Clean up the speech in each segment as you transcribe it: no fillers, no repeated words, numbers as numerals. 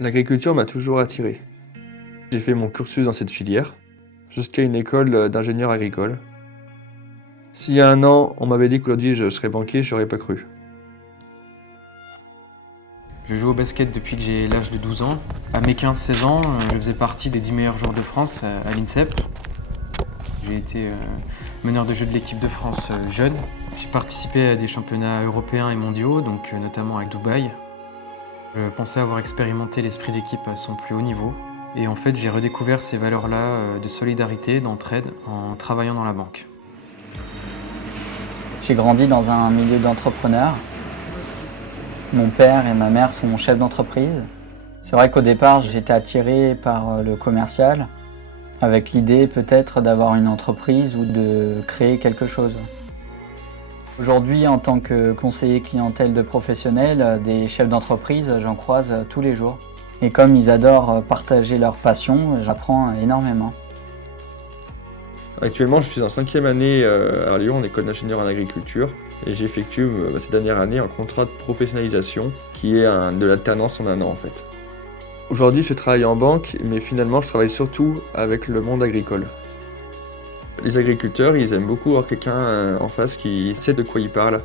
L'agriculture m'a toujours attiré. J'ai fait mon cursus dans cette filière, jusqu'à une école d'ingénieur agricole. S'il y a un an, on m'avait dit qu'aujourd'hui je serais banquier, j'aurais pas cru. Je joue au basket depuis que j'ai l'âge de 12 ans. À mes 15-16 ans, je faisais partie des 10 meilleurs joueurs de France à l'INSEP. J'ai été meneur de jeu de l'équipe de France jeune. J'ai participé à des championnats européens et mondiaux, donc notamment à Dubaï. Je pensais avoir expérimenté l'esprit d'équipe à son plus haut niveau. Et en fait, j'ai redécouvert ces valeurs-là de solidarité, d'entraide, en travaillant dans la banque. J'ai grandi dans un milieu d'entrepreneurs. Mon père et ma mère sont chefs d'entreprise. C'est vrai qu'au départ, j'étais attiré par le commercial, avec l'idée peut-être d'avoir une entreprise ou de créer quelque chose. Aujourd'hui, en tant que conseiller clientèle de professionnels, des chefs d'entreprise, j'en croise tous les jours. Et comme ils adorent partager leur passion, j'apprends énormément. Actuellement, je suis en 5e année à Lyon, en école d'ingénieur en agriculture, et j'effectue ces dernières années un contrat de professionnalisation qui est de l'alternance en un an en fait. Aujourd'hui, je travaille en banque, mais finalement, je travaille surtout avec le monde agricole. Les agriculteurs, ils aiment beaucoup avoir quelqu'un en face qui sait de quoi il parle.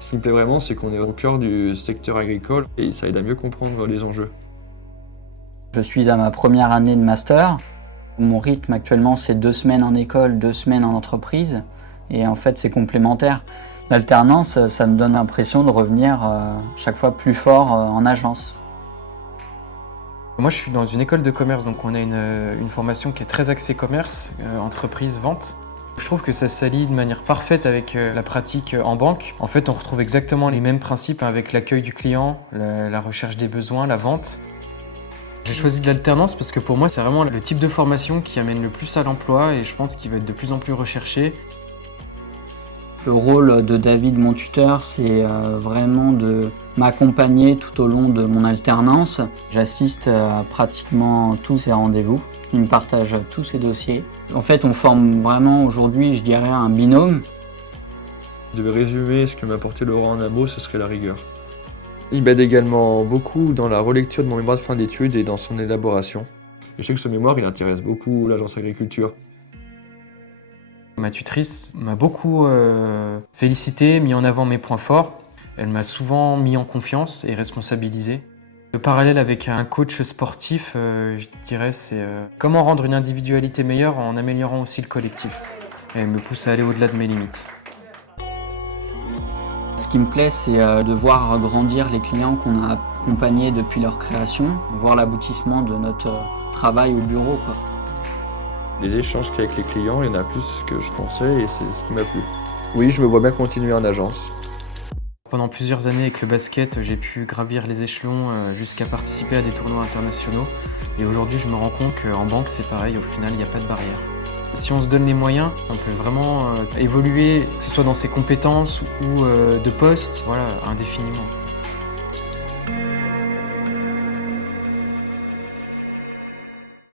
Ce qui me plaît vraiment, c'est qu'on est au cœur du secteur agricole et ça aide à mieux comprendre les enjeux. Je suis à ma première année de master. Mon rythme actuellement, c'est 2 semaines en école, 2 semaines en entreprise. Et en fait, c'est complémentaire. L'alternance, ça me donne l'impression de revenir chaque fois plus fort en agence. Moi, je suis dans une école de commerce, donc on a une formation qui est très axée commerce, entreprise, vente. Je trouve que ça s'allie de manière parfaite avec la pratique en banque. En fait, on retrouve exactement les mêmes principes avec l'accueil du client, la recherche des besoins, la vente. J'ai choisi de l'alternance parce que pour moi, c'est vraiment le type de formation qui amène le plus à l'emploi et je pense qu'il va être de plus en plus recherché. Le rôle de David, mon tuteur, c'est vraiment de m'accompagner tout au long de mon alternance. J'assiste à pratiquement tous ses rendez-vous. Il me partage tous ses dossiers. En fait, on forme vraiment aujourd'hui, je dirais, un binôme. Si je devais résumer ce que m'a apporté Laurent en un mot, ce serait la rigueur. Il m'aide également beaucoup dans la relecture de mon mémoire de fin d'études et dans son élaboration. Et je sais que ce mémoire, il intéresse beaucoup l'agence agriculture. Ma tutrice m'a beaucoup félicité, mis en avant mes points forts. Elle m'a souvent mis en confiance et responsabilisé. Le parallèle avec un coach sportif, je dirais, c'est comment rendre une individualité meilleure en améliorant aussi le collectif. Et elle me pousse à aller au-delà de mes limites. Ce qui me plaît, c'est de voir grandir les clients qu'on a accompagnés depuis leur création, voir l'aboutissement de notre travail au bureau, quoi. Les échanges qu'avec les clients, il y en a plus que je pensais et c'est ce qui m'a plu. Oui, je me vois bien continuer en agence. Pendant plusieurs années avec le basket, j'ai pu gravir les échelons jusqu'à participer à des tournois internationaux. Et aujourd'hui, je me rends compte qu'en banque, c'est pareil, au final, il n'y a pas de barrière. Si on se donne les moyens, on peut vraiment évoluer, que ce soit dans ses compétences ou de poste, voilà, indéfiniment.